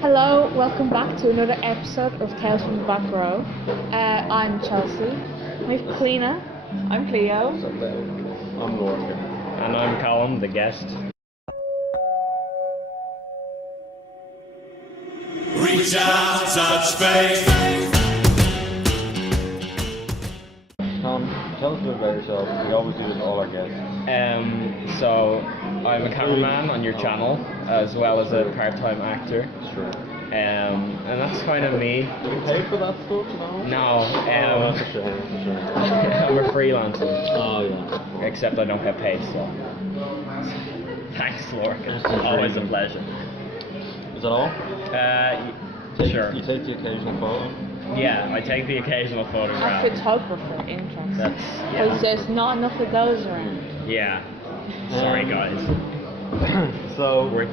Hello, welcome back to another episode of Tales from the Back Row. I'm Chelsea. We've Cleena. I'm Cleo. I'm Lorcan. And I'm Callum, the guest. Reach out, touch faith. Tell us a bit about yourself. We always do this with all our guests. So I'm a cameraman on your channel, as well as a part-time actor. Sure. And that's kind of me. Do you pay for that stuff? No. No, That's a shame. That's a shame. I'm a freelancer, Oh yeah. except I don't get paid, so. Thanks, Lorcan. Always a pleasure. Is that all? Sure. You take the occasional photo. Yeah, I take the occasional A photograph. photographer, interesting. That's, Because yeah. there's not enough of those around. Yeah. Sorry, guys. So We're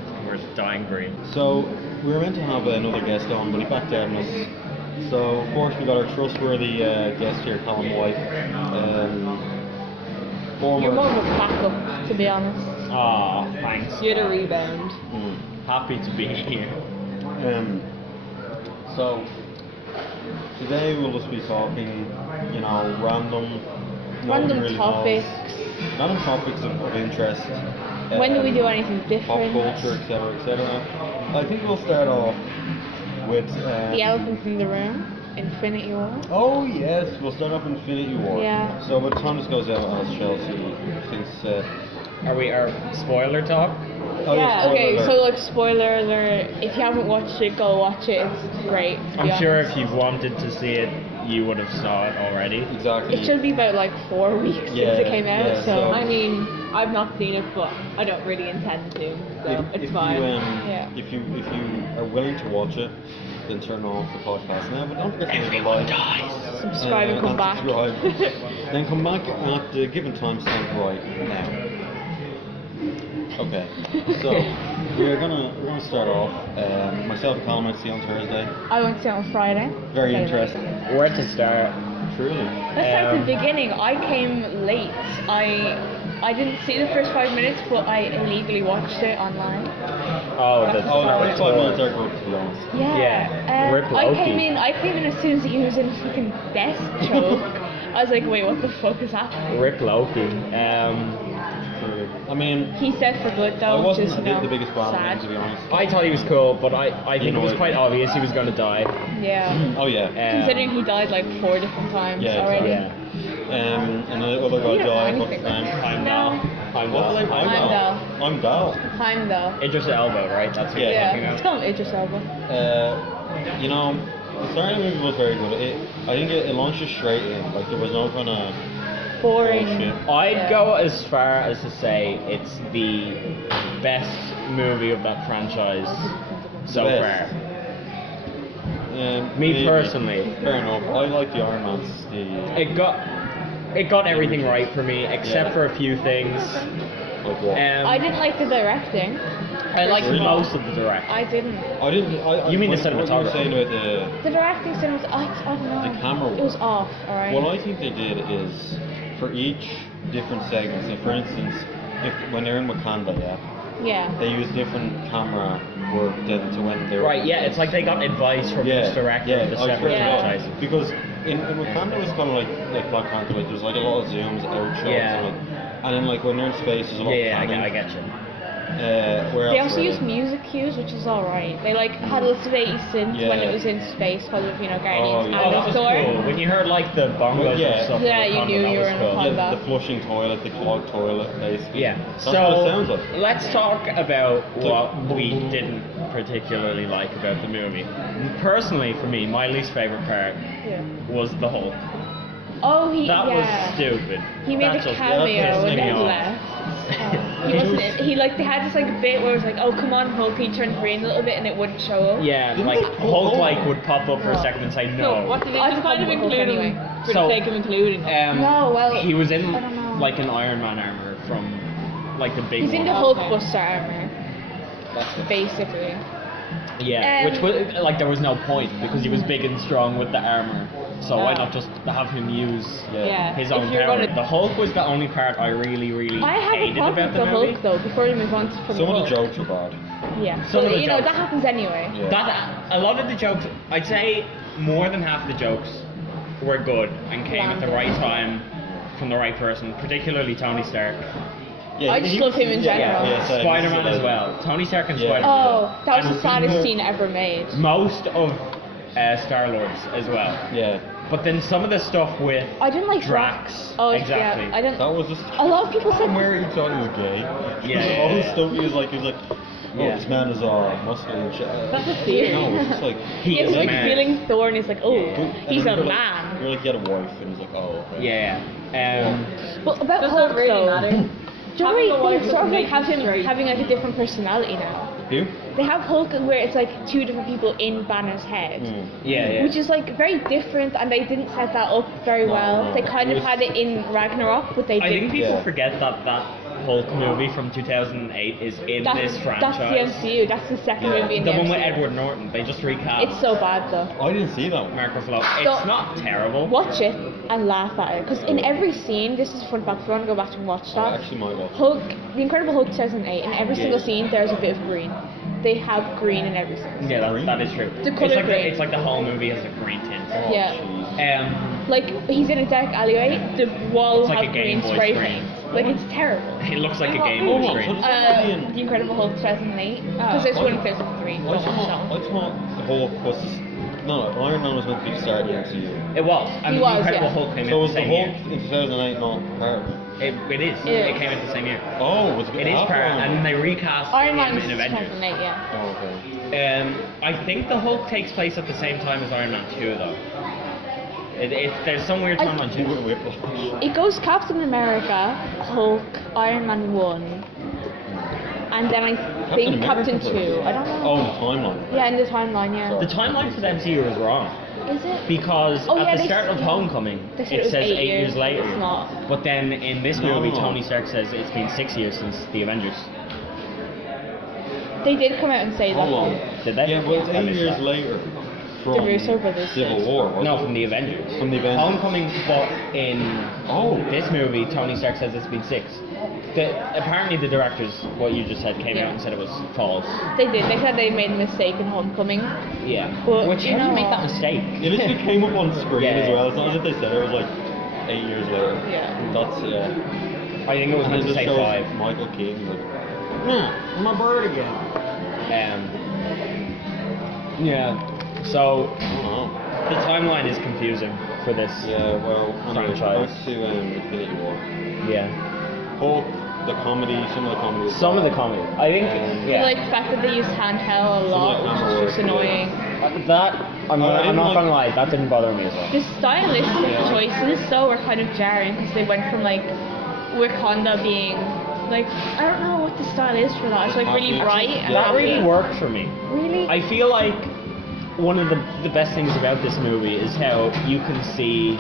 dying breed. So we were meant to have another guest on, but he backed out on us. So of course we got our trustworthy guest here, Callum White. Former. You're more of a backup, to be honest. Aw, thanks. You're the rebound. Happy to be here. So today we'll just be talking, random Topics. random topics of interest. When do we do anything Pop different? culture, etc., etc. I think we'll start off with The elephant in the room, Infinity War. Oh yes, we'll start off Infinity War. Yeah. So by the time this goes out, as Chelsea thinks. Are we our spoiler talk? Yeah, spoiler okay, alert. so like spoiler alert, if you haven't watched it, go watch it, it's great. to be I'm sure honest. if you've wanted to see it, you would have saw it already. Exactly. It should be about like 4 weeks Yeah, since it came out, yeah, so so- I mean, I've not seen it, but I don't really intend to, so it's if fine. Yeah. if you are willing to watch it, then turn off the podcast now. But don't forget to leave a like. subscribe and come back. Subscribe. Then come back at the given timestamp right now. Okay, so we're gonna start off. Myself and Callum went to see on Thursday. I went to see it on Friday. Very Okay. interesting. Where to start? Truly. Let's start at the beginning. I came late. I didn't see the first 5 minutes, but I illegally watched it online. Oh, the Oh, the first 5 minutes are good, to be honest. Yeah. Rip I Loki. came in as soon as he was in a fucking desk choke. I was like, wait, what the fuck is happening? Rip Loki. Truly. I mean, He's set for good I though, which wasn't is the biggest fan of him, sad. to be honest. I thought he was cool, but I think it was quite obvious he was going to die. Yeah. Oh yeah. Considering he died like 4 different times Yeah, already. Yeah. And the other guy You don't know died. What's anything. his name? No. I'm Dal. Heimdall. Idris Elba, right? That's what Yeah. you're Yeah. talking Let's about. call him Idris Elba. The start of the movie was very good. I think it launched us straight in. Like there was no kind of Boring. bullshit. I'd Yeah. go as far as to say it's the best movie of that franchise so Best. far. Me Maybe. personally. Fair enough. I like the Iron Man. It got everything right for me, except Yeah. for a few things. Like what? I didn't like the directing. I liked Really? most of the directing. I didn't. I didn't. You mean the what you were cinematography? saying about The directing was I don't know. The camera It was off, alright. What I think they did is, for each different segment, so for instance, when they're in Wakanda, Yeah. they use different camera work to when they're... Right, yeah, it's like they got advice from each director of the I separate swear to God. franchises. Because in Wakanda it was kind of like Black Panther, like there's like a lot of zooms, outshots, Yeah. and then like when they're in space there's a lot Yeah, of panning. I get you. Where They else also were used music cues, which is alright. They like had lots of 80s synths when Yeah. it was in space because of, Guardians Oh, yeah. Oh, and that was Thor. cool. When you heard like the bongos Yeah. and stuff. Yeah, in you Wakanda, knew that you was were in cool. Wakanda. Yeah, the flushing toilet, the clogged toilet, basically. Yeah. That's what it sounds like. Let's talk about what we didn't particularly like about the movie. Personally, for me, my least favorite part Yeah. was the Hulk. Oh, That was stupid. He made That a just cameo pissed and me then off. left. He wasn't. He like they had this like bit where it was like, oh come on Hulk, he turned green a little bit and it wouldn't show up. Yeah, Didn't like they pull Hulk Hulk? like would pop up for a second and say no. What did they I just thought kind of Hulk include anyway. him for So- the sake of including him? No, well, he was in I don't know. like an Iron Man armor from like the big He's one. in the Hulk Buster armor, That's it. basically. Yeah, which was like there was no point because he was big and strong with the armor. So why not just have him use Yeah. his If own you're power? gonna- The Hulk was the only part I really I have a hated problem about with the the movie. Hulk though. Before we move on to from Some the of the Hulk. jokes are bad. Yeah. Some of the You know, jokes. that happens anyway. Yeah. That a lot of the jokes, I'd say more than half the jokes were good and came at the right time from the right person, particularly Tony Stark. Yeah, I just love him in general. same. Spider-Man as well. Tony Stark and Yeah. Spider-Man. Oh, that was And the saddest people- scene ever made. Most of Star-Lord's as well. Yeah. But then some of the stuff with I didn't like Drax. Oh, exactly. Yeah, I didn't. That was just A lot of people said where he thought he was gay. Yeah, All yeah, the yeah. stuff he was like, oh, Yeah. this man is muscular and shit. That's a theory. No, it's just like he is is a like man. feeling Thor, and he's like, oh, Yeah. he's a You're man. like, you had a wife, and he's like, oh, okay. Yeah. But about Does Hulk that really though, matter? do you know Having a why wife they sort of doesn't like make have you him straight. having like a different personality now? Who? They have Hulk where it's like two different people in Banner's head. Yeah, yeah. Which is like very different, and they didn't set that up very well. no. They kind of had it in Ragnarok, but they I didn't. think people Yeah. forget that Hulk movie from 2008 is in this franchise. That's the MCU. That's the second Yeah. movie in The the one with MCU. Edward Norton. They just recast. It's so bad though. I didn't see that one. Mark Ruffalo. It's So- not terrible. Watch it and laugh at it, because in every scene, this is a fun fact. If you want to go back and watch I that, actually might watch it. Hulk, the Incredible Hulk 2008, in every Yeah. single scene there's a bit of green. They have green in every single scene. Yeah, that is true. The It's colour like green. it's like the whole movie has a green tint. Oh, Yeah. jeez. Like he's in a dark alleyway, the wall It's like has a Game green Boy spray screen. paint. Like it's terrible. It looks like a Game Hold Boy on, screen. so does The Incredible Hulk 2008, because there's one in 2003. I Don't watch that thought one. the Hulk was Iron Man was meant to be the start of the MCU. It was. And He the was, Incredible yeah. Hulk came So out was the the same Hulk year. in 2008 not part of it? It is. It It is. came out the same year. Oh, was it? It is after part, Iron Man? and then they recast Iron him Man in is Avengers. 2008, yeah. Oh, okay. I think the Hulk takes place at the same time as Iron Man 2, though. There's some weird timeline He too. would whip. It goes Captain America, Hulk, Iron Man 1, and then I think America Captain plays 2. it. I don't know. Oh, the timeline. Yeah, in the timeline, yeah. The timeline for the MCU is wrong Is it? because Oh, yeah, at the they start of said- Homecoming They said it it was says 8 8 years later. It's not. But then in this No. movie, Tony Stark says it's been 6 years since the Avengers. They did come out and say How that. long? Did they? Yeah, well, it's I 8 missed years that. later from Russo brothers Civil did. War. wasn't No, it? from the Avengers. From the Avengers. Homecoming, but in Oh. this movie, Tony Stark says it's been 6. Apparently, the directors, what you just said, came Yeah. out and said it was false. They did. They said they made a mistake in Homecoming. Yeah. But Which, you how do you know make that what? mistake? It literally came up on screen Yeah. as well. It's not as if they said it. It was like 8 years later. Yeah. That's I think it was And meant it to just say shows 5. Michael Keaton like, my bird again. Yeah. So I don't know. the timeline is confusing for this. Yeah, well, anyway, Franchise. back to Infinity War. Yeah. Hulk, the comedy, some of the comedy. Some of the comedy. I think. Um, Yeah. Like the fact that they used handheld a lot, Some of the which camera is just work, annoying. That I'm I didn't not like- gonna lie. That didn't bother me as well. The stylistic Yeah. choices though were kind of jarring because they went from like Wakanda being like I don't know what the style is for that. It's like really Actually, bright and yeah, That really happy. worked for me. Really? I feel like one of the best things about this movie is how you can see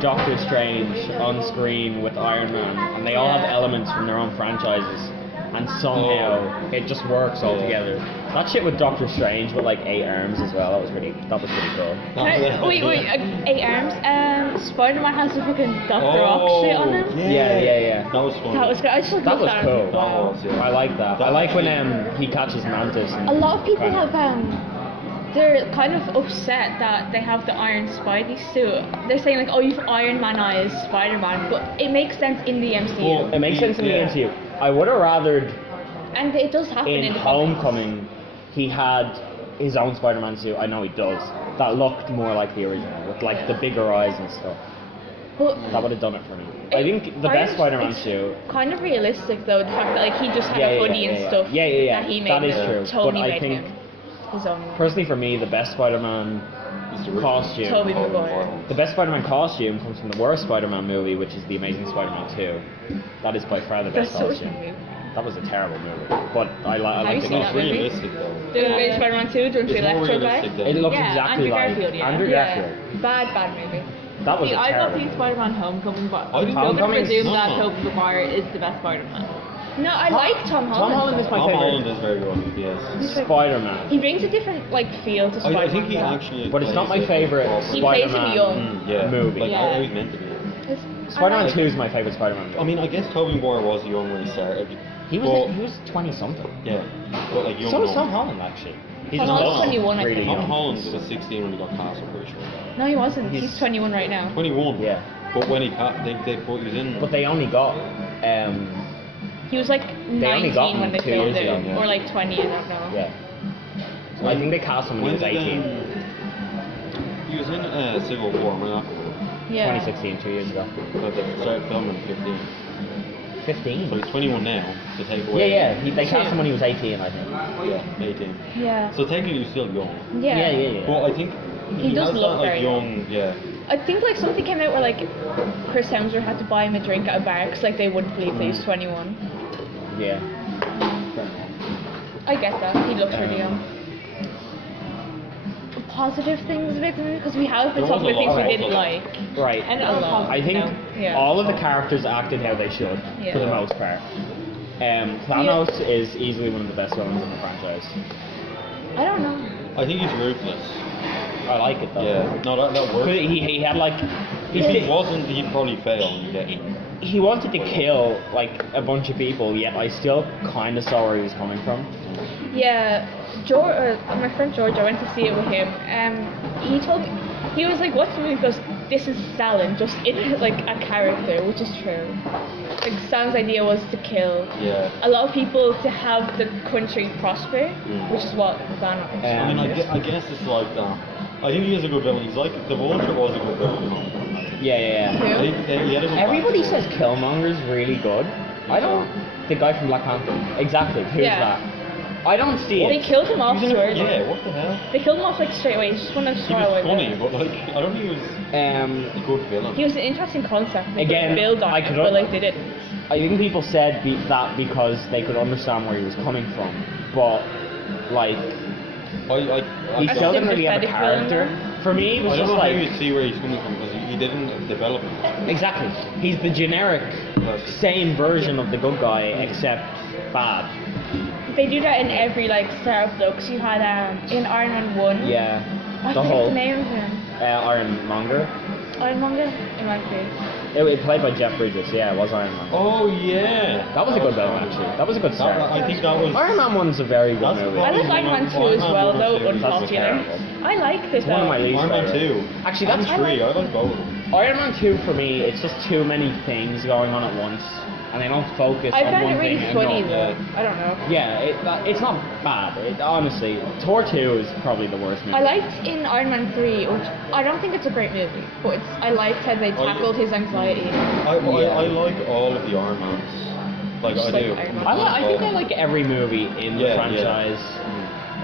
Doctor Strange on screen with Iron Man, and they all have Yeah. elements from their own franchises, and somehow it just works all Yeah. together. That shit with Doctor Strange with like 8 arms as well. That was pretty cool. Wait, 8 arms. Spider-Man has the fucking Dr. Ock shit on him. Yeah. That was funny. That was good. I just like That looked was at it and cool. thought, wow. That was, yeah. I like that. I That like when actually- he catches Mantis. And A lot of people kinda- have they're kind of upset that they have the Iron Spidey suit. They're saying like, oh, you've Iron Man eyes, Spider-Man, but it makes sense in the MCU. Well, It makes sense in the Yeah. MCU. I would have rathered And it does happen in in the comics. Homecoming he had his own Spider-Man suit. I know he does. That looked more like the original with like the bigger eyes and stuff. But That would have done it for me. I think the best Spider-Man it's suit. kind of realistic though, the fact that like he just had a hoodie and stuff. Yeah. That he made. That is true. Tobey But I made think him his own. personally for me, the best Spider-Man costume. Tobey Maguire. The best Spider-Man costume comes from the worst Spider-Man movie, which is The Amazing Spider-Man 2. That is by far the best That's so costume. movie. That was a terrible movie, but I Have like you the seen It's that costume. movie? realistic though. The Great Spider-Man 2, don't you It's more Electro guy? realistic though. It looks Yeah, exactly Andrew like Garfield, yeah. Andrew Yeah. Garfield. Bad movie. That was See, a I don't terrible. see Spider-Man Homecoming, but I I'm didn't- still gonna Homecoming's presume that not- Tobey Maguire is the best Spider-Man. No, I like Tom Holland. Tom Holland is my Tom favorite. Holland is very good. Yes. He's like- Spider-Man. He brings a different like feel to Spider-Man. I think he though. actually. But it's not plays my it favorite properly. He plays him Spider-Man young. Yeah. movie. Like, Yeah. I was meant to be. I Spider-Man like- 2 is my favorite Spider-Man movie. I mean, I guess Tobey Maguire was young when he started. He Well- was 20 something. Yeah, but like young. So was enough. Tom Holland actually. He Tom just Holland's looks 21, I really think. Tom young. Holland was 16 when he got cast. I'm pretty sure. No, he wasn't. He's- He's 21 right now. 21. Yeah, But when he they put you in. but they only got He was like They only got 19 him when they 2 filmed years it, ago, yeah. or like 20. I don't know. yeah. So I think they cast him when he was did, 18. He was in Civil War. Am I not? Yeah. 2016, 2 years ago. But they started filming at 15. 15. So he's 21 now. To take away. Yeah. They cast him when he was 18, I think. Yeah, 18. Yeah. So technically he's still young. Yeah. Yeah. But I think He does has look that, like, very young. Yeah. I think like something came out where like Chris Hemsworth had to buy him a drink at a bar because like they wouldn't believe that he was 21. Yeah. I get that. He looks really young. Positive things about the movie because we have been There talking was about a things lot. we didn't like. Right. And A lot. I think No. Yeah. all of the characters acted how they should, Yeah. for the most part. Thanos is easily one of the best villains in the franchise. I don't know. I think he's ruthless. I like it though. Yeah. No, that works. He had like If he wasn't, he'd probably fail and get eaten. he wanted to kill like a bunch of people, yet I still kind of saw where he was coming from. Yeah, my friend George, I went to see it with him. He told me, he was like, "What's the movie?" He goes, "This is Stalin, just in like a character," which is true. Like Stalin's idea was to kill Yeah. a lot of people to have the country prosper, which is what Thanos. I mean, I guess it's like that. I think he is a good villain. He's like the Vulture was a good villain. Yeah. Who? He had a good Everybody backstory. says Killmonger's really good. I don't. The guy from Black Panther. Exactly. Who's Yeah. that? I don't see They it. killed him off He's in it- afterwards. Yeah, what the hell? They killed him off like straight away. He just wanted to He throw was away. funny, but like I don't think he was a good villain. He was an interesting concept. They Again, could build on I it, could but un- like they didn't. I think people said that because they could understand where he was coming from, but like I he A still didn't really have a sympathetic villain, character. For me, it was don't just know how you like see where he's coming from because he didn't develop it. exactly. He's the generic same version of the good guy except bad. They do that in every like startup though, because you had in Iron Man 1. Yeah, I the forget whole the name of him. Ironmonger. Ironmonger? It might be. It played by Jeff Bridges. Yeah, it was Iron Man. Oh yeah. That was a good villain actually. That was a good start. I think that was. Iron Man 1's a very good That's movie. I like Iron Iron Man Man 2 as 1 well and though, 2 is unpopular. terrible. I liked it It's one of my though. least Iron Man favorite. 2. Actually, and that's 3. I like both. Iron Man 2 for me. It's just too many things going on at once, and they don't focus I on found one it really thing funny enough. though. I don't know. Yeah, it's not bad. Honestly, Thor 2 is probably the worst movie. I liked in Iron Man 3, which I don't think it's a great movie, but I liked how they tackled his anxiety. I like all of the Iron Mans. Like Just I like do. Iron Man. I think I like every movie in the Yeah, franchise.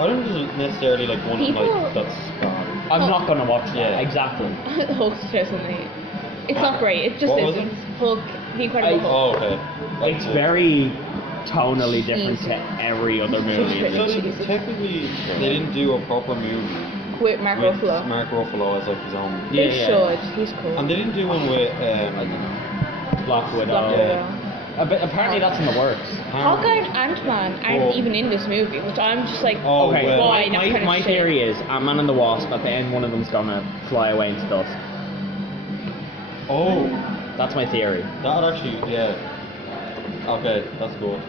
I don't necessarily like one People- like that's bad. I'm not gonna watch that. Yeah. Exactly. Hulk's just amazing. It's not great. It just What was isn't. it? Hulk, the Incredible Hulk. Oh okay. Like It's the- very tonally different Cheesy. to every other movie. So Jesus. technically, they didn't do a proper movie With Mark with Ruffalo. Mark Ruffalo as like his own. They Yeah. should. He's cool. And they didn't do one with Black Widow. Black yeah. Widow. But apparently that's in the works. Hawkeye and Ant-Man aren't Cool. even in this movie, which I'm just like, Oh, Okay, well. why? That kind of my shit. theory is Ant-Man and the Wasp, at the end one of them's gonna fly away into dust. Oh, That's my theory. that actually yeah. Okay, that's good.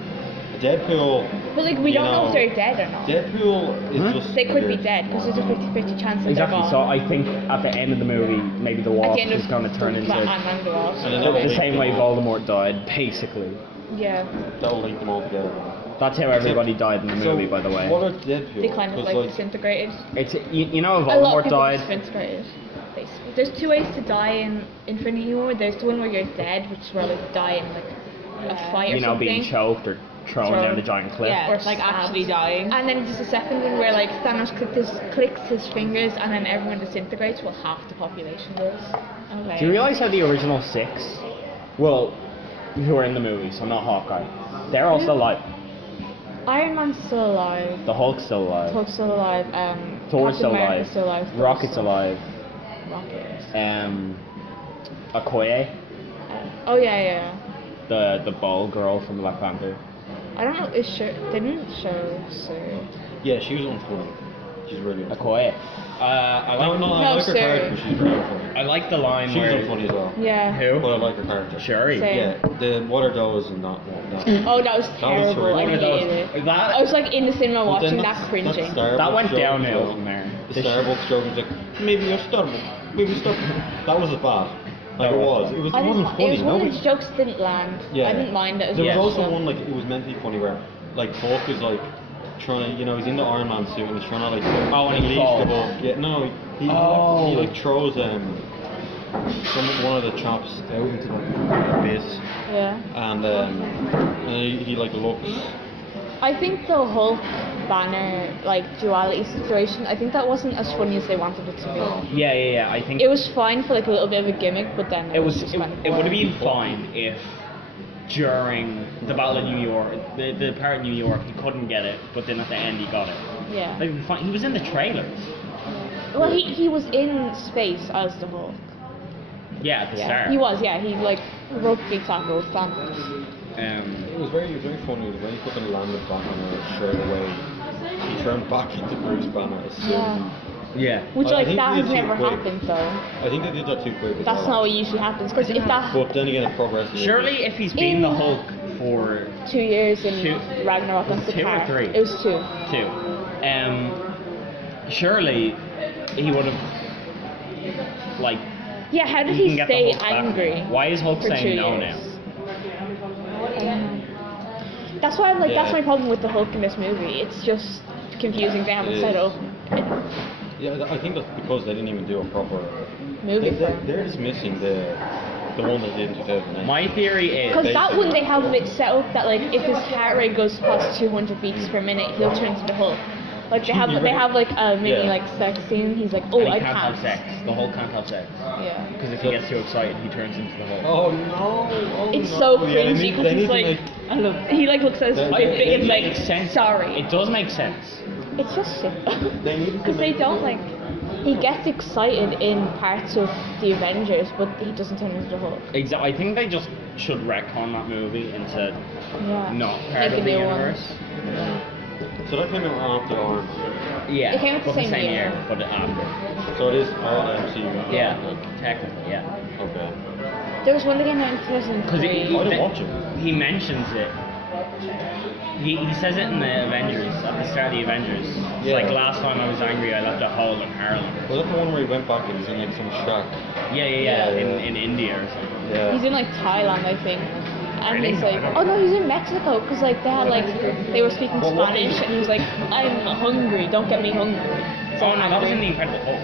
Deadpool. But like, we You don't know if know, they're dead or not. Deadpool is just. They could be weird. dead because there's a 50-50 chance that Exactly, they're so gone. I think at the end of the movie, maybe the At Wasp the end is of gonna turn into Ant-Man and the Wasp. And then the, that'll the same link way them all. Voldemort died, basically. Yeah, That'll link them all together. That's how everybody died in the movie, by the way. What about Deadpool? they kind of 'Cause, like disintegrated. It's you know if A lot Voldemort of people died. disintegrated. Basically, there's two ways to die in Infinity War. There's the one where you're dead, which is where like die in like a fight or You know, something. being choked or thrown down the giant cliff. Yeah, Or or like stabbed. actually dying. And then there's a second one where like Thanos clicks his fingers and then everyone disintegrates. Well, half the population does. Okay. Do you realize how the original 6, well, who are in the movie, so not Hawkeye, they're all still alive. Iron Man's still alive. The Hulk's still alive. Hulk's still alive. Thor's Captain still America's alive. still alive. Rocket's alive. Rocket. Okoye, Oh yeah. the ball girl from Black Panther. I don't know. Is sure didn't show Sir. Yeah, she was unfunny. She's really A unfunny. quiet. I like. No, I No, like her Sherry. character, but she's really unfunny. I like the line She's where. unfunny as well. Yeah. Who? But I like her character. Sherry. Same. Yeah, the what are those and not. Oh, that was was terrible. horrible. I One of those. hated it. That I was like in the cinema But then watching that cringing. that went downhill from there. The Starbucks joke was like, maybe you're Starbucks, maybe Starbucks. That was as bad. Like That it was was. bad. It was. I It wasn't didn't, funny. it was one of Nobody. the jokes that didn't land. Yeah. I didn't mind it as There much. was also so- one like it was meant to be funny where like Hulk is like trying to, he's in the Iron Man suit and he's trying to like and he unleash falls. the Hulk. Yeah, no, he like throws one of the chops out into the abyss Yeah. and he like looks. I think the Hulk banner like duality situation, I think that wasn't as funny as they wanted it to be. Yeah. I think It was fine for like a little bit of a gimmick, but then It was. just It, kind of it would have boring. been fine if during the Battle of New York, the part of New York, he couldn't get it, but then at the end he got it. Yeah. Like, it'd be fine. He was in the trailers. Well, he was in space as the Hulk. Yeah, at the Yeah. start. He was. Yeah. He like rugby tackle with Thanos. It was very funny when he fucking landed Banner straight away. He turned back into Bruce Banner as soon. Yeah. Yeah. Which I like think that they has did too never quick. happened though. I think they did that too quick. as That's well. not what usually happens. Because if that But then again, it progressed. Surely, if he's been the Hulk for 2 years in Two- Ragnarok on the 2 or car, 3? it was 2. 2, surely he would have like. Yeah. How did You he can get the stay Hulk back. angry? Why is Hulk for 2 saying no years? now? That's why I'm like, that's Yeah. my problem with the Hulk in this movie. It's just confusing. They haven't It set is. up a Yeah, I think that's because they didn't even do a proper. movie for him. They're just missing the one they did in 2008. My theory is. Because that one they have it set up that like if his heart rate goes past 200 beats per minute, he'll turn into the Hulk. Like they have like a mini Yeah. like sex scene. He's like, oh, and he I can't can't. have sex. The Hulk can't have sex. Yeah. Because if he gets too excited, he turns into the Hulk. Oh no! Oh, It's no. so Yeah, they cringy need- because they he's need to like, I love. He like looks at his They- wife they- and It like, makes sense. sorry. It does make sense. It's just shit. They need to Because they make- don't like. He gets excited in parts of the Avengers, but he doesn't turn into the Hulk. Exactly. I think they just should retcon that movie into Yeah. not part Like a of the new one. universe. So that came out after Iron Man. Yeah. It came out the but same year. but after. So it is all MCU. Yeah. Technically, yeah. Okay. There was one that came out in Because 2003. I didn't watch it. he mentions it. He says it in the Avengers, at the start of the Avengers. It's Yeah. like, last time I was angry, I left a hole in Harlem. Was that the one where he went back and was in like some shack? Yeah. Yeah. In India or something. Yeah. He's in like Thailand, I think. And Really? he's like, oh no, he's in Mexico because like they had like they were speaking Well, what Spanish, is- and he was like, I'm hungry, don't get me hungry. So Oh no, that was in the angry. Incredible Hulk.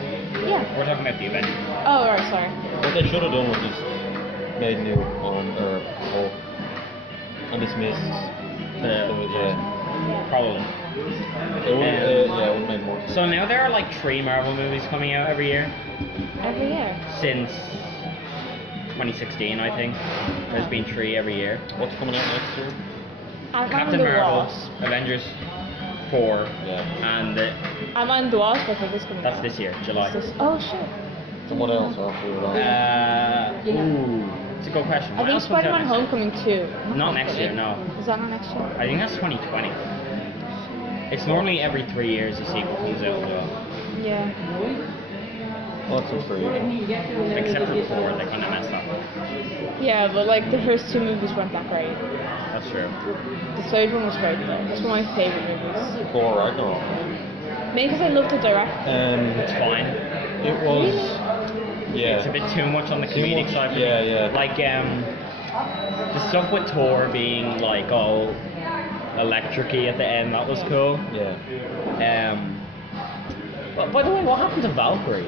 Yeah. We're talking about the Avengers. Oh right, sorry. What they should have done was just made new on Hulk and dismissed. Yeah. Probably. It would have made more sense. So now there are like 3 Marvel movies coming out every year Every year. since 2016, I think. There's been 3 every year. What's coming out next year? Ant-Man Captain and the Marvel, Wasp. Avengers 4, Yeah. and Ant-Man and the Wasp, I think is coming that's out. this year, July. Oh shit. And what else after that? Ooh, it's a good question. I What think else comes out Spider-Man next year? Homecoming 2. Not next year, no. Is that not next year? I think that's 2020. It's normally every 3 years a sequel comes out as well. Yeah. Lots of free. Except for 4, they kind of messed up. Yeah, but like the first 2 movies weren't that great. That's true. The third one was great though. It's one of my favorite movies. Thor Ragnarok. Maybe because I love the director. It's fine. It was. Yeah. It's a bit too much on the comedic much, side for yeah, me. yeah. Like, the stuff with Thor being like all electric-y at the end, that was cool. Yeah. But by the way, what happened to Valkyrie?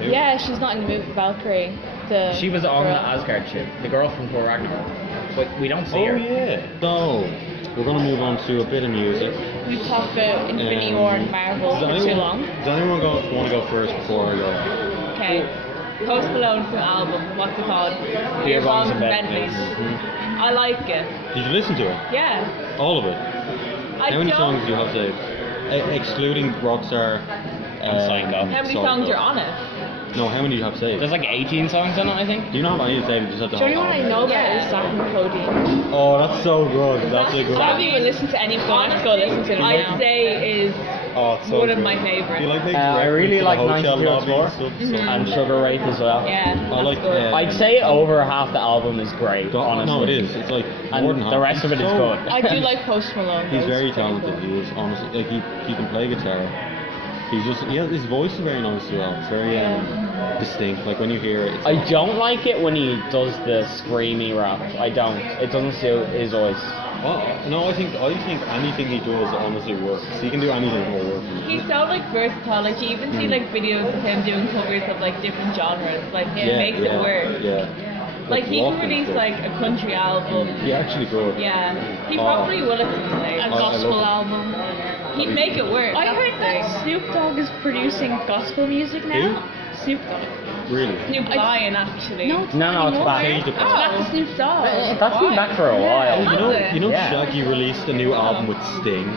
Yeah, she's not in the movie Valkyrie. The She was on girl. the Asgard ship, the girl from Thor Ragnarok. But we don't see Oh her. yeah. So we're gonna move on to a bit of music. We talked about Infinity War and Marvel for too long. Does anyone want to go first before I go? Okay. Post Malone from album. What's it called? Beer Bongs and Bentleys. Bentleys. I like it. Did you listen to it? Yeah. All of it? I How many don't- songs do you have saved? Excluding Rockstar And Psycho. How many songs are on it? No, how many do you have saved? There's like 18 songs on it, I think. Do you not have any saved? You just have the The only whole one I album. know about Yeah. is Zack and Cody. Oh, that's so good. That's a good I haven't one. even listened to any of them. Let's go listen to them I'd now. say is Oh, it's so One of good. my Do favourites. you like the I really like hotel 92 lobby Floor. and stuff? And Sugar Wraith as well. Yeah, I like. that's good. I'd say over half the album is great, honestly. No, it is. It's like And more than half. the rest of it is good. I do like Post Malone. He's though, very it's pretty talented. cool. He is honestly like he can play guitar. His voice is very nice as well. It's very distinct. Like when you hear it. It's I don't like it when he does the screamy rap. I don't. It doesn't suit his voice. No, I think anything he does honestly works. He can do anything that will work. He's so like versatile. Like you even see like videos of him doing covers of like different genres. Like it makes it work. Yeah. Like he rock can and release stuff. like a country album. He actually could. Yeah, he probably will at some A stage. gospel love album. He'd make it work. I that's heard the that thing. Snoop Dogg is producing gospel music now. Snoop Dogg. Really. Snoop Lion actually. No, it's No, not it's anymore. back. Changed it It's back. back to Snoop Dogg. That's been back for a while. Has it? Yeah. Shaggy released a new album with Sting.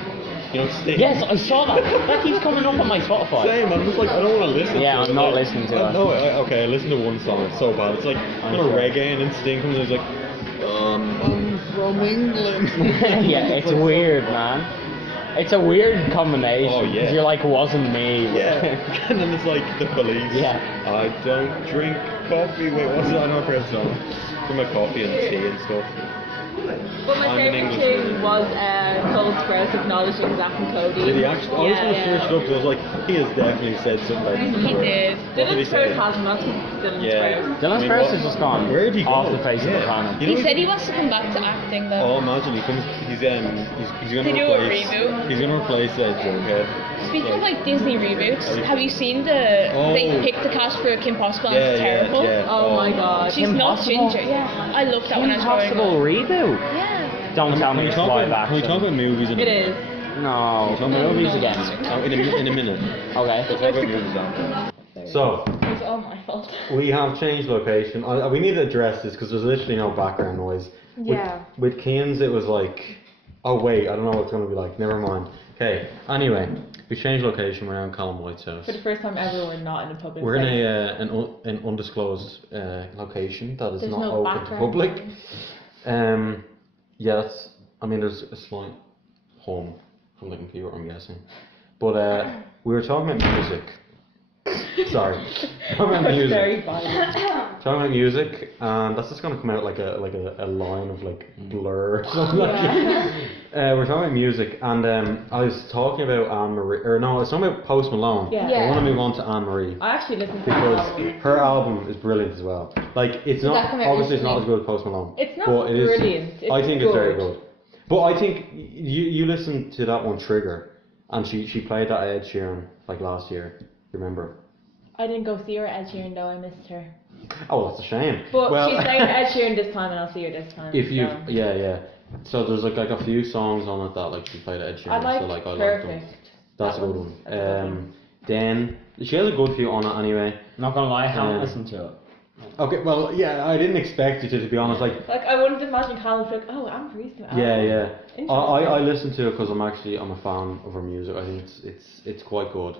You know Sting? Yes, I saw that. That keeps coming up on my Spotify. Same, I'm just like, I don't want to listen Yeah, to it. I'm not listening to it. No, okay, I listened to one song, it's so bad. It's like kind of sure. reggae and then Sting comes and he's like, I'm from England. Yeah, it's weird, man. It's a weird combination. Oh, yeah. 'cause you're like, wasn't me. Yeah, and then it's like the police. Yeah. I don't drink coffee. Wait, what's it? I don't know if it's song. From my coffee and tea and stuff. But my I'm an favourite English thing man. was Cole Sprouse acknowledging Zach and Cody. Did he actually? I was Yeah, going to search it up because I was like, he has definitely said something about this He before. did. What did he Dylan say? Sprouse hasn't, that's Dylan Yeah. Sprouse. Dylan I mean, Sprouse what- has just gone Where did he go? off the face of the planet. You know, He said he wants to come back to acting though. Oh, imagine he comes. He's going They to do a replace. reboot. He's going to replace Jughead. Speaking of like Disney reboots, Oh, yeah. have you seen the they Oh. picked the cast for Kim Possible and Yeah, it's terrible? yeah. Oh my god. She's Kim not Possible? ginger. Yeah, I loved that when I was growing Impossible up. reboot. Yeah. Don't tell me it's live Can we talk about action. movies in a It minute? is. No, movies again. Oh, in a minute. Okay. We'll talk about movies now. So, It's all my fault. we have changed location. We need to address this because there's literally no background noise. Yeah. With Keane's, it was like, oh wait, I don't know what it's going to be like. Never mind. Okay. Anyway, we changed location. We're now in Callum White's house. For the first time ever, we're not in a public We're in place. an undisclosed location that is There's not no open to background public. noise. Yeah, there's a slight hum from the computer, I'm guessing. But we were talking about music. Sorry, talking about It's music. very violent. Talking about music, and that's just gonna come out like a line of like blur. Or something like that. We're talking about music, and I was talking about Anne Marie, or no, I was talking about Post Malone. Yeah. I want to move on to Anne Marie I actually listened to that because album. her album is brilliant as well. Like it's not that come out obviously it's not as recently? good as Post Malone. It's not but it is, brilliant, it's I think it's very good. good. But I think you listened to that one Trigger, and she played that Ed Sheeran like last year. Remember? I didn't go see her at Ed Sheeran though, I missed her. Oh, that's a shame. But well, she's playing Ed Sheeran this time and I'll see her this time. if you so. yeah. So there's like a few songs on it that like she played at Ed Sheeran. I like so like I like them. Perfect. That's a That good one's- one. that's a good one. Then she has a good few on it anyway. Not gonna lie, I haven't Um, listened to it. Okay, well yeah, I didn't expect you to be honest. Like Like I wouldn't imagine Callum like, oh, I'm Marie's new album. yeah. Interesting. I listen to it because I'm a fan of her music. I think it's quite good.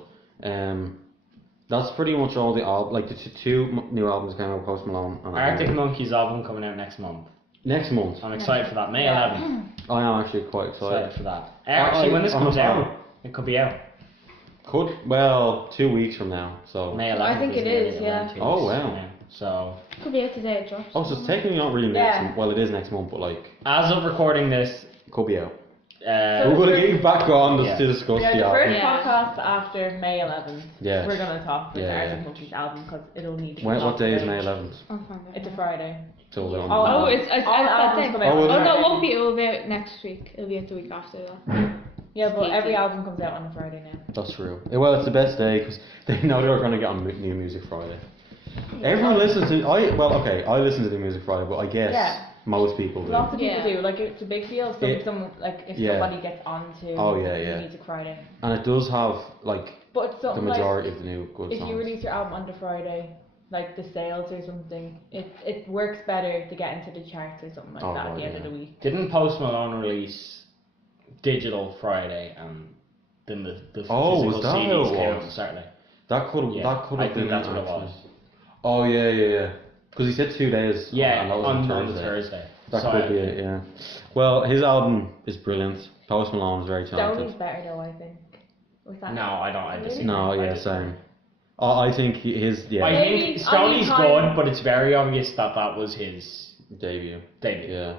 That's pretty much all the like the two new albums came out with Post Malone. And Arctic Monkeys album coming out next month. next month. I'm excited for that. May 11th. I am actually quite Excited excited. for that. Actually, when this I'm a comes fan. out, it could be out. Could 2 weeks from now. So May 11th. I think it nearly is, around yeah. 2 weeks Oh, wow. from now. So, Could be out today, it drops. so it's technically not really next. Yeah. Well, it is next month, but like as of recording this, could be out. uh, We're gonna get you back on Yeah. to discuss Yeah, the the first album. Yeah. podcast after May 11th, Yeah. we're gonna talk with Yeah, the yeah. Arctic Monkeys album because it'll need to When, come what off day is today. May 11th? I'll find out. It's a Friday. So we're on Oh, Oh, it's All that albums day. come Oh, out. well, Oh then- no, it won't be. It will be out next week. It'll be out the week after that. Yeah, but every Sneaky. album comes out on a Friday now. That's true. Well, it's the best day because they know they're gonna get on New Music Friday. Everyone listens to. I listen to the Music Friday, but I guess Yeah. most people do. Lots of people Yeah. do. Like it's a big deal. If Yeah. somebody gets onto Oh, yeah. Music Friday. And it does have like But it's the something majority like of the new good if songs. you release your album on the Friday, like the sales or something, it works better to get into the charts or something like Oh, that at right, the end of yeah. the week. didn't Post Malone release digital Friday and then the Oh, physical was that how CDs it came out was? on Saturday? That could Yeah, that could I have been think that's what it actually. was. Oh yeah. Because he said 2 days. Yeah, and that was on on the Thursday. Thursday. That So, could be it. Yeah. Well, his album is brilliant. Post Malone is very Stoney's talented. better though, I think. Was that? No, I don't. I disagree. No, I yeah, disagree. same. I think his I Maybe think Stoney's only time- good, but it's very obvious that was his debut. debut. Yeah.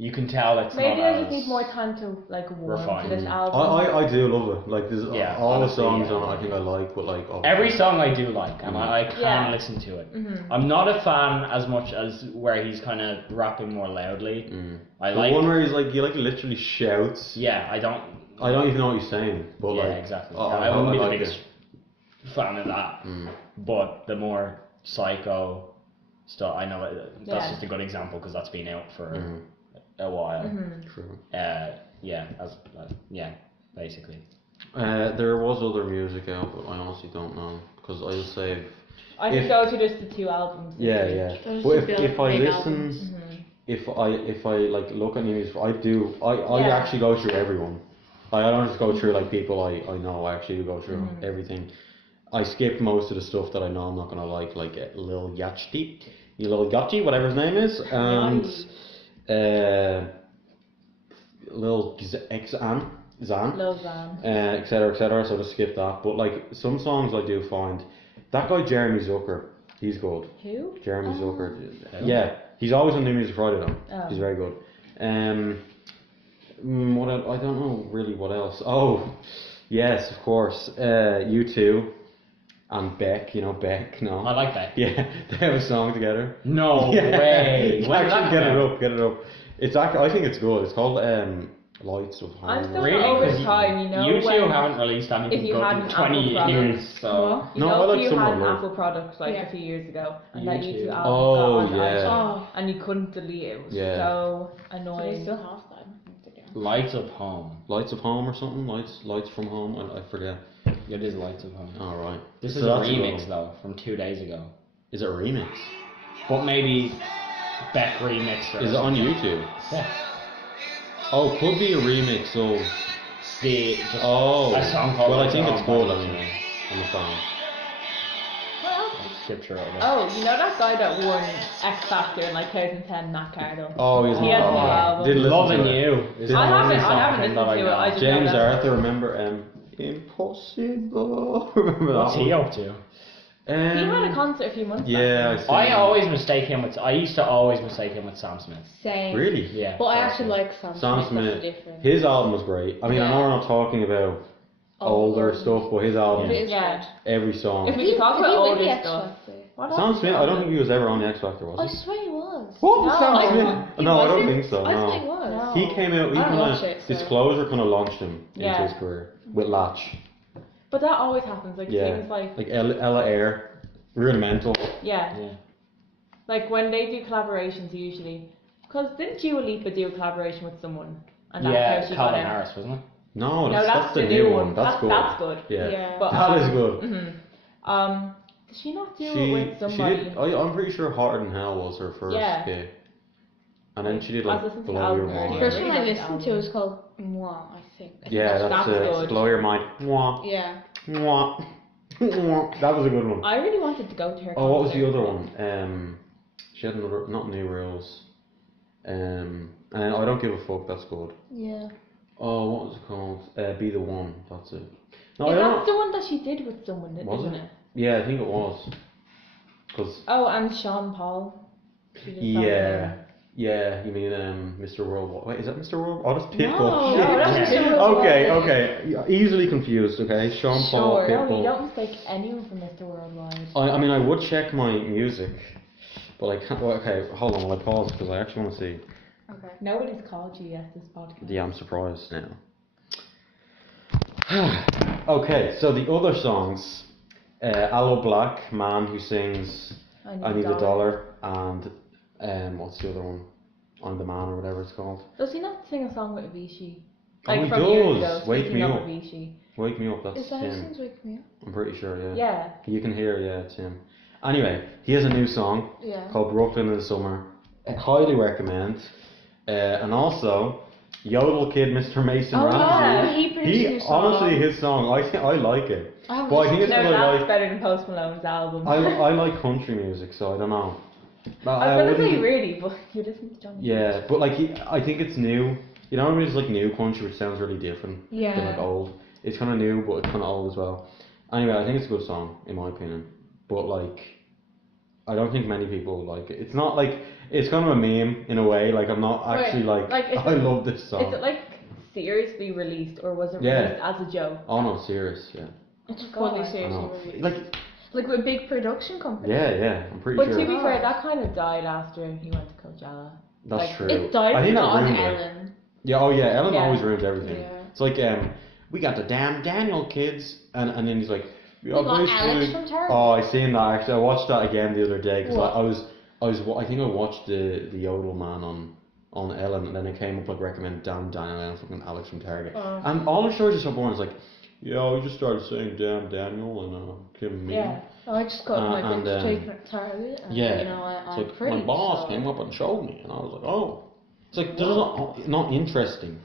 You can tell it's Maybe not I just as need more time to like warm refined. to this album. I do love it. Like there's Yeah, all the honestly, songs yeah. on it I think I like, but like Every song I do like, and I can Yeah. listen to it. I'm not a fan as much as where he's kind of rapping more loudly. I the like one where he's like he like literally shouts. Yeah, I don't even know what he's saying, but yeah, like exactly. I I wouldn't be the like biggest fan of that. But the more psycho stuff, I know that's Yeah. just a good example because that's been out for a while. True. Yeah, basically. There was other music out, but I honestly don't know because I'll save. I can go to just the 2 albums. this Yeah, week. yeah. Those But are if I big listen, albums. if I like look at new music, I Yeah. actually go through everyone. I don't just go through like people I know. I actually go through everything. I skip most of the stuff that I know I'm not gonna like Lil Yachty, whatever his name is, and Lil Xan, Lil Xan. etc. So I just skip that. But like some songs I do find. That guy Jeremy Zucker, he's good. Who? Jeremy Zucker, yeah, he's always on New Music Friday though. Oh. He's very good. What else? I don't know really what else. Oh, yes, of course. U2 and Beck. You know Beck, no? I like that. Yeah, they have a song together. No Yeah. way. When did Actually, that come out? get it up. It's actually, I think it's good. It's called Lights of Home. I'm still Really? over 'Cause the time, you know. You two when- haven't released anything if you good had in an 20 Apple years, product. so... You No, know, I like if you some had of an them. Apple product like Yeah. a few years ago, and that YouTube. YouTube album Oh, got on yeah. iTunes, and you couldn't delete it. It was Yeah. so Do they annoying. still have that? I think they do. Lights of Home. Lights of Home or something. Lights from Home. I forget. It is Lights of Home. All right. This So is a that's remix good. though, from 2 days ago. Is it a remix? But maybe Beck remixed it. Is it on YouTube? Yeah. Oh, could be a remix of. Just Oh. a song called Well, I Lights think of it's Home good by anyway. On the phone. Scripture of it. Oh, you know that guy that won X Factor in like 2010, Matt Cardle? Oh, he's He has a new album. Didn't listen Loving to it. You. is I the haven't- only I song haven't listened that to it, know. I just- James know that. Arthur, remember Impossible? Remember that What's he one? up to? He had a concert a few months Yeah, back. I used to always mistake him with Sam Smith. Same. Really? Yeah. But I actually like Sam Sam Smith. That's Smith. different. His album was great. I mean, I know we're not talking about older stuff, but his album, It is Yeah. good. every song. If we could talk about Did he win older the X stuff. Factor? What Sam else? Smith, I don't think he was ever on the X Factor, I was he? swear he was. What? No, Sam I Smith? thought- No, I don't was think so. I No. thought he was. No. He came out. He I don't kind watch of it, so- Disclosure kind of launched him into Yeah. his career with Latch. But that always happens. Like, Yeah. things like, Ella Air, Rudimental. yeah. Yeah. Like, when they do collaborations, usually. Because didn't Dua Lipa do a collaboration with someone? And that's Yeah, how she Calvin got out? Harris, wasn't it? No, No, that's the new one. That's good. That's good. Yeah, Yeah. But, that is good. Did she not do it with somebody? She did. I'm pretty sure Hotter Than Hell was her first Yeah. gig. And then she did I like was listening to Blow the Your album earlier. The Mind. first Really one I like the listened to album. was called Moi, I think. Yeah, that's good. Blow Your Mind. Mwah, Yeah. mwah, mwah. That was a good one. I really wanted to go to her Oh, what was the concert. other one? She had another, not New Rules. And I Don't Give a Fuck. That's good. Yeah. Oh, what was it called? Be the One. That's it. No, Yeah, I don't. that's the one that she did with someone, Was isn't it? it? Yeah, I think it was. Cause Oh, and Sean Paul. She did a song with yeah, him. yeah. You mean Mr. Worldwide? Wait, is that Mr. Worldwide? Oh, that's Pitbull. No, Shit. that's Yeah. Mr. Worldwide. Okay. Easily confused. Okay, Sean Paul, Sure. No, Pitbull. you don't mistake anyone for Mr. Worldwide. I mean, I would check my music, but I can't. Well, okay, hold on. I'll pause because I actually want to see. Okay. Nobody's called you yet this podcast. Yeah, I'm surprised now. Okay, so the other songs, Aloe Black, Man Who Sings I Need a Dollar, and what's the other one? I'm the Man or whatever it's called. Does he not sing a song with Avicii? Oh, he from years does. ago, Wake speaking Me of Up. Avicii. Wake Me Up, that's Is that who him. sings Wake Me Up? I'm pretty sure, yeah. Yeah. You can hear, yeah, it's him. Anyway, he has a new song Yeah. called Brooklyn in the Summer. I highly recommend. And also, Yodel Kid, Mr. Mason Oh, Ramsey. yeah, he produced a new song. Honestly, his song, I like it. I haven't But I think listened it's No, because I that's like, better than Post Malone's album. I like country music, so I don't know. But I was gonna say wouldn't- really, but you listen to Johnny. Yeah, but like I think it's new. You know, when it's like new country, which sounds really different than Yeah. like old. it's kind of new, but it's kind of old as well. Anyway, I think it's a good song in my opinion, but like, I don't think many people like it. It's not like it's kind of a meme in a way. Like I'm not actually like I love this song. Is it like seriously released or was it Yeah. released as a joke? Oh no, serious, yeah. It's God. fully I seriously know. released. Like, With a big production company. yeah, I'm pretty But sure. to be fair, God. that kind of died after he went to Coachella. That's like, true. It died I think that on ruined it. Ellen. Yeah, oh yeah, Ellen Yeah. always ruins everything. Yeah. It's like, we got the damn Daniel kids, and then he's like, We got Alex from Target. Oh, I seen that actually. I watched that again the other day because What? I think I watched the Yodel Man on Ellen, and then it came up like recommend damn Daniel and fucking Alex from Target, Oh. and all the stories are so boring. It's like, yeah, we just started saying damn Daniel and Kim me. Yeah. Oh, I just got my and, bitch taken at Target. And, Yeah, You know, it's I'm like pretty. my boss so- came up and showed me, and I was like, oh, it's like this is not interesting.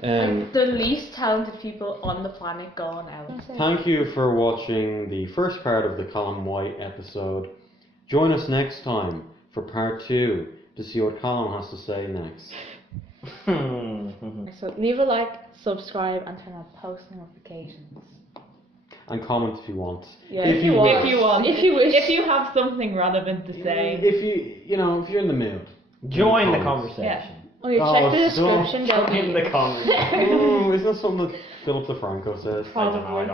The least talented people on the planet gone out. Thank you for watching the first part of the Callum White episode. Join us next time for part 2 to see what Callum has to say next. So leave a like, subscribe, and turn on post notifications. And comment if you want. Yeah, if you want. wish. If you want. If you wish. If you have something relevant to say. If you're in the mood. Join the Comments. conversation. Oh, yeah, check the description. There'll Join be the conversation. Isn't that something that Philip DeFranco says? I don't know.